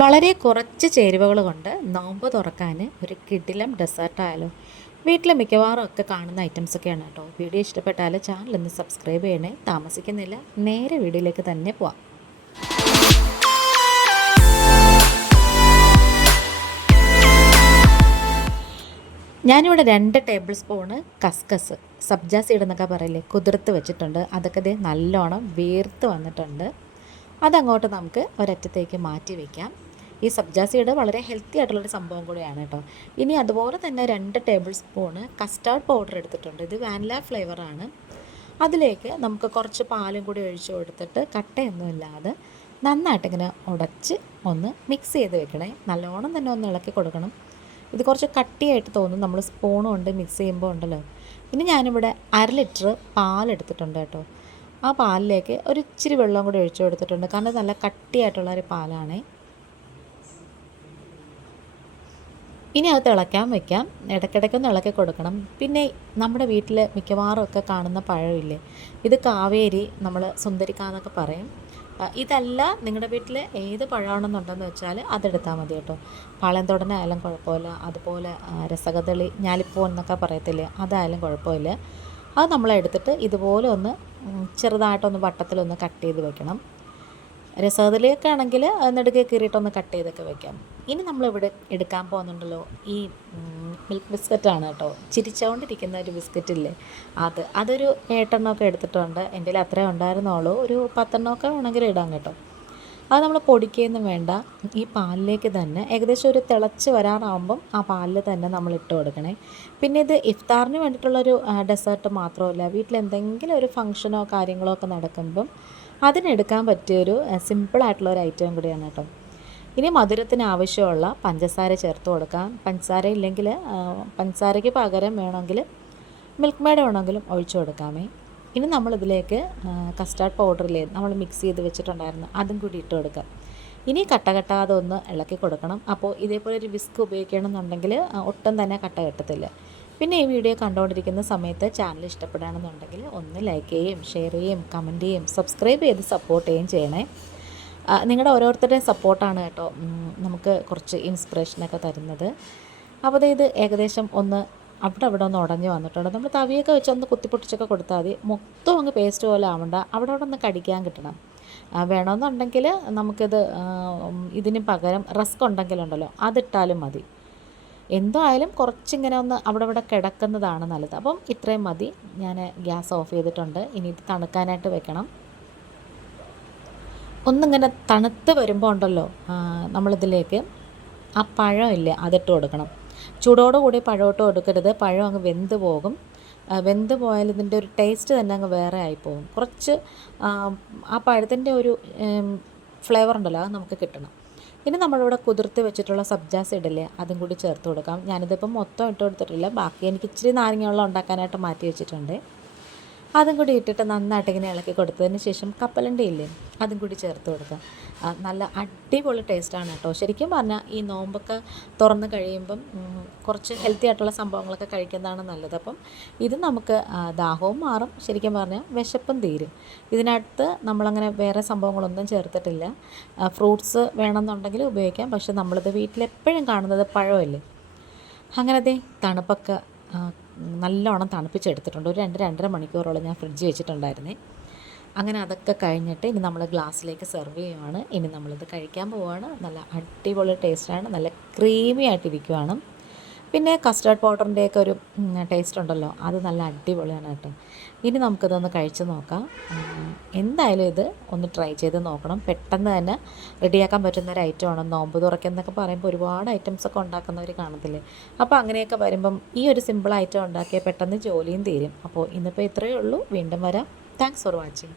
വളരെ കുറച്ച് ചേരുവകൾ കൊണ്ട് നോമ്പ് തുറക്കാൻ ഒരു കിടിലം ഡെസേർട്ടായാലോ. വീട്ടിൽ മിക്കവാറും ഒക്കെ കാണുന്ന ഐറ്റംസൊക്കെയാണ് കേട്ടോ. വീഡിയോ ഇഷ്ടപ്പെട്ടാൽ ചാനൽ ഒന്ന് സബ്സ്ക്രൈബ് ചെയ്യണേ. താമസിക്കുന്നില്ല, നേരെ വീഡിയോയിലേക്ക് തന്നെ പോവാം. ഞാനിവിടെ 2 ടേബിൾ സ്പൂണ് കസ്കസ്, സബ്ജ സീഡ് എന്നൊക്കെ പറയില്ലേ, കുതിർത്ത് വെച്ചിട്ടുണ്ട്. അതൊക്കെ നല്ലോണം വീർത്ത് വന്നിട്ടുണ്ട്. അതങ്ങോട്ട് നമുക്ക് ഒരറ്റത്തേക്ക് മാറ്റി വയ്ക്കാം. ഈ സബ്ജ സീഡ് വളരെ ഹെൽത്തി ആയിട്ടുള്ളൊരു സംഭവം കൂടിയാണ് കേട്ടോ. ഇനി അതുപോലെ തന്നെ 2 ടേബിൾ സ്പൂണ് കസ്റ്റാർഡ് പൗഡർ എടുത്തിട്ടുണ്ട്. ഇത് വാനില ഫ്ലേവറാണ്. അതിലേക്ക് നമുക്ക് കുറച്ച് പാലും കൂടി ഒഴിച്ച് കൊടുത്തിട്ട് കട്ടയൊന്നും ഇല്ലാതെ നന്നായിട്ടിങ്ങനെ ഉടച്ച് ഒന്ന് മിക്സ് ചെയ്ത് വെക്കണേ. നല്ലോണം തന്നെ ഒന്ന് ഇളക്കി കൊടുക്കണം. ഇത് കുറച്ച് കട്ടിയായിട്ട് തോന്നും നമ്മൾ സ്പൂൺ കൊണ്ട് മിക്സ് ചെയ്യുമ്പോൾ ഉണ്ടല്ലോ. ഇനി ഞാനിവിടെ 1/2 ലിറ്റർ പാലെടുത്തിട്ടുണ്ട് കേട്ടോ. ആ പാലിലേക്ക് ഒരു ഇച്ചിരി വെള്ളം കൂടി ഒഴിച്ചു കൊടുത്തിട്ടുണ്ട്. കാരണം നല്ല കട്ടിയായിട്ടുള്ള ഒരു പാലാണേ. ഇനി അത് തിളയ്ക്കാൻ വയ്ക്കാം. ഇടയ്ക്കിടയ്ക്കൊന്ന് ഇളക്കി കൊടുക്കണം. പിന്നെ നമ്മുടെ വീട്ടിൽ മിക്കവാറും ഒക്കെ കാണുന്ന പഴമില്ലേ, ഇത് കാവേരി, നമ്മൾ സുന്ദരിക്കാന്നൊക്കെ പറയും. ഇതല്ല നിങ്ങളുടെ വീട്ടിൽ ഏത് പഴമാണെന്നുണ്ടെന്ന് വെച്ചാൽ അതെടുത്താൽ മതി കേട്ടോ. പാളയംതോടനായാലും കുഴപ്പമില്ല, അതുപോലെ രസകദളി, ഞാലിപ്പൂ എന്നൊക്കെ പറയത്തില്ലേ, അതായാലും കുഴപ്പമില്ല. അത് നമ്മളെടുത്തിട്ട് ഇതുപോലെ ഒന്ന് ചെറുതായിട്ടൊന്ന് വട്ടത്തിലൊന്ന് കട്ട് ചെയ്ത് വെക്കണം. രസകദളിയൊക്കെ ആണെങ്കിൽ നെടുകെ കീറിയിട്ടൊന്ന് കട്ട് ചെയ്തൊക്കെ വെക്കാം. ഇനി നമ്മളിവിടെ എടുക്കാൻ പോകുന്നുണ്ടല്ലോ ഈ മിൽക്ക് ബിസ്ക്കറ്റാണ് കേട്ടോ. ചിരിച്ചുകൊണ്ടിരിക്കുന്ന ഒരു ബിസ്ക്കറ്റില്ലേ, അതൊരു 8 എണ്ണമൊക്കെ എടുത്തിട്ടുണ്ട്. എൻ്റെ കയ്യിൽ അത്രേ ഉണ്ടായിരുന്നുള്ളൂ. ഒരു 10 എണ്ണമൊക്കെ വേണമെങ്കിൽ ഇടാം കേട്ടോ. അത് നമ്മൾ പൊടിക്കുകയൊന്നും വേണ്ട. ഈ പാലിലേക്ക് തന്നെ ഏകദേശം ഒരു തിളച്ച് വരാറാകുമ്പം ആ പാലിൽ തന്നെ നമ്മൾ ഇട്ട് കൊടുക്കണേ. പിന്നെ ഇത് ഇഫ്താറിന് വേണ്ടിയിട്ടുള്ളൊരു ഡെസേർട്ട് മാത്രമല്ല, വീട്ടിലെന്തെങ്കിലും ഒരു ഫംഗ്ഷനോ കാര്യങ്ങളോ ഒക്കെ നടക്കുമ്പം അതിനെടുക്കാൻ പറ്റിയൊരു സിമ്പിളായിട്ടുള്ളൊരു ഐറ്റം കൂടിയാണ് കേട്ടോ. ഇനി മധുരത്തിന് ആവശ്യമുള്ള പഞ്ചസാര ചേർത്ത് കൊടുക്കാം. പഞ്ചസാര ഇല്ലെങ്കിൽ പഞ്ചസാരയ്ക്ക് പകരം വേണമെങ്കിൽ മിൽക്ക് മെയ്ഡ് വേണമെങ്കിലും ഒഴിച്ചു കൊടുക്കാമേ. ഇനി നമ്മളിതിലേക്ക് കസ്റ്റാർഡ് പൗഡറിലേ നമ്മൾ മിക്സ് ചെയ്ത് വെച്ചിട്ടുണ്ടായിരുന്നു, അതും കൂടി ഇട്ട് കൊടുക്കാം. ഇനി കട്ട കെട്ടാതെ ഒന്ന് ഇളക്കി കൊടുക്കണം. അപ്പോൾ ഇതേപോലെ ഒരു വിസ്ക് ഉപയോഗിക്കണമെന്നുണ്ടെങ്കിൽ ഒട്ടും തന്നെ കട്ട കെട്ടത്തില്ല. പിന്നെ ഈ വീഡിയോ കണ്ടുകൊണ്ടിരിക്കുന്ന സമയത്ത് ചാനൽ ഇഷ്ടപ്പെടുകയാണെന്നുണ്ടെങ്കിൽ ഒന്ന് ലൈക്ക് ചെയ്യുകയും ഷെയർ ചെയ്യുകയും കമൻറ്റ് ചെയ്യുകയും സബ്സ്ക്രൈബ് ചെയ്ത് സപ്പോർട്ട് ചെയ്യുകയും ചെയ്യണേ. നിങ്ങളുടെ ഓരോരുത്തരുടെയും സപ്പോർട്ടാണ് കേട്ടോ നമുക്ക് കുറച്ച് ഇൻസ്പിറേഷനൊക്കെ തരുന്നത്. അപ്പോൾ ഇത് ഏകദേശം ഒന്ന് അവിടെ ഒന്ന് ഉടഞ്ഞ് വന്നിട്ടുണ്ട്. നമ്മൾ തവിയൊക്കെ വെച്ച് ഒന്ന് കുത്തിപ്പൊട്ടിച്ചൊക്കെ കൊടുത്താൽ മതി. മൊത്തം അങ്ങ് പേസ്റ്റ് പോലെ ആവണ്ട, അവിടെ ഒന്ന് കടിക്കാൻ കിട്ടണം. വേണമെന്നുണ്ടെങ്കിൽ നമുക്കിത് ഇതിന് പകരം റസ്ക് ഉണ്ടെങ്കിലുണ്ടല്ലോ അതിട്ടാലും മതി. എന്തോ ആയാലും കുറച്ചിങ്ങനെ ഒന്ന് അവിടെ കിടക്കുന്നതാണ് നല്ലത്. അപ്പം ഇത്രയും മതി. ഞാൻ ഗ്യാസ് ഓഫ് ചെയ്തിട്ടുണ്ട്. ഇനി ഇത് തണുക്കാനായിട്ട് വെക്കണം. ഒന്നിങ്ങനെ തണുത്ത് വരുമ്പോൾ ഉണ്ടല്ലോ നമ്മളിതിലേക്ക് ആ പഴമില്ലേ അതിട്ട് കൊടുക്കണം. ചൂടോടുകൂടി പഴമിട്ട് കൊടുക്കരുത്, പഴം അങ്ങ് വെന്ത് പോകും. വെന്ത് പോയാൽ ഇതിൻ്റെ ഒരു ടേസ്റ്റ് തന്നെ അങ്ങ് വേറെ ആയിപ്പോകും. കുറച്ച് ആ പഴത്തിൻ്റെ ഒരു ഫ്ലേവർ ഉണ്ടല്ലോ അത് നമുക്ക് കിട്ടണം. ഇനി നമ്മളിവിടെ കുതിർത്ത് വെച്ചിട്ടുള്ള സബ്ജ സീഡില്ലേ അതും കൂടി ചേർത്ത് കൊടുക്കാം. ഞാനിതിപ്പം മൊത്തം ഇട്ട് കൊടുത്തിട്ടില്ല, ബാക്കി എനിക്ക് ഇച്ചിരി നാരങ്ങ വെള്ളം ഉണ്ടാക്കാനായിട്ട് മാറ്റി വെച്ചിട്ടുണ്ട്. അതും കൂടി ഇട്ടിട്ട് നന്നായിട്ട് ഇങ്ങനെ ഇളക്കി കൊടുത്തതിന് ശേഷം കപ്പലണ്ടി ഇല്ലേ അതും കൂടി ചേർത്ത് കൊടുക്കാം. നല്ല അടിപൊളി ടേസ്റ്റാണ് കേട്ടോ. ശരിക്കും പറഞ്ഞാൽ ഈ നോമ്പൊക്കെ തുറന്ന് കഴിയുമ്പം കുറച്ച് ഹെൽത്തി ആയിട്ടുള്ള സംഭവങ്ങളൊക്കെ കഴിക്കുന്നതാണ് നല്ലത്. അപ്പം ഇത് നമുക്ക് ദാഹവും മാറും, ശരിക്കും പറഞ്ഞാൽ വിശപ്പും തീരും. ഇതിനകത്ത് നമ്മളങ്ങനെ വേറെ സംഭവങ്ങളൊന്നും ചേർത്തിട്ടില്ല. ഫ്രൂട്ട്സ് വേണമെന്നുണ്ടെങ്കിൽ ഉപയോഗിക്കാം, പക്ഷെ നമ്മളിത് വീട്ടിലെപ്പോഴും കാണുന്നത് പഴമല്ലേ. അങ്ങനത്തെ തണുപ്പൊക്കെ നല്ലോണം തണുപ്പിച്ചെടുത്തിട്ടുണ്ട്. ഒരു 2-2.5 മണിക്കൂറോളം ഞാൻ ഫ്രിഡ്ജ് വെച്ചിട്ടുണ്ടായിരുന്നേ. അങ്ങനെ അതൊക്കെ കഴിഞ്ഞിട്ട് ഇനി നമ്മൾ ഗ്ലാസ്സിലേക്ക് സെർവ് ചെയ്യുവാണ്. ഇനി നമ്മളിത് കഴിക്കാൻ പോവുകയാണ്. നല്ല അടിപൊളി ടേസ്റ്റാണ്, നല്ല ക്രീമി ആയിട്ടിരിക്കുവാണ്. പിന്നെ കസ്റ്റാർഡ് പൗഡറിൻ്റെയൊക്കെ ഒരു ടേസ്റ്റ് ഉണ്ടല്ലോ, അത് നല്ല അടിപൊളിയാണ് കേട്ടോ. ഇനി നമുക്കിതൊന്ന് കഴിച്ച് നോക്കാം. എന്തായാലും ഇത് ഒന്ന് ട്രൈ ചെയ്ത് നോക്കണം. പെട്ടെന്ന് തന്നെ റെഡിയാക്കാൻ പറ്റുന്ന ഒരു ഐറ്റമാണ്. നോമ്പ് തുറക്കെന്നൊക്കെ പറയുമ്പോൾ ഒരുപാട് ഐറ്റംസൊക്കെ ഉണ്ടാക്കുന്നവർ കാണത്തില്ലേ. അപ്പോൾ അങ്ങനെയൊക്കെ വരുമ്പം ഈ ഒരു സിമ്പിൾ ഐറ്റം ഉണ്ടാക്കിയാൽ പെട്ടെന്ന് ജോലിയും തീരും. അപ്പോൾ ഇന്നിപ്പോൾ ഇത്രയേ ഉള്ളൂ. വീണ്ടും വരാം. Thanks for watching.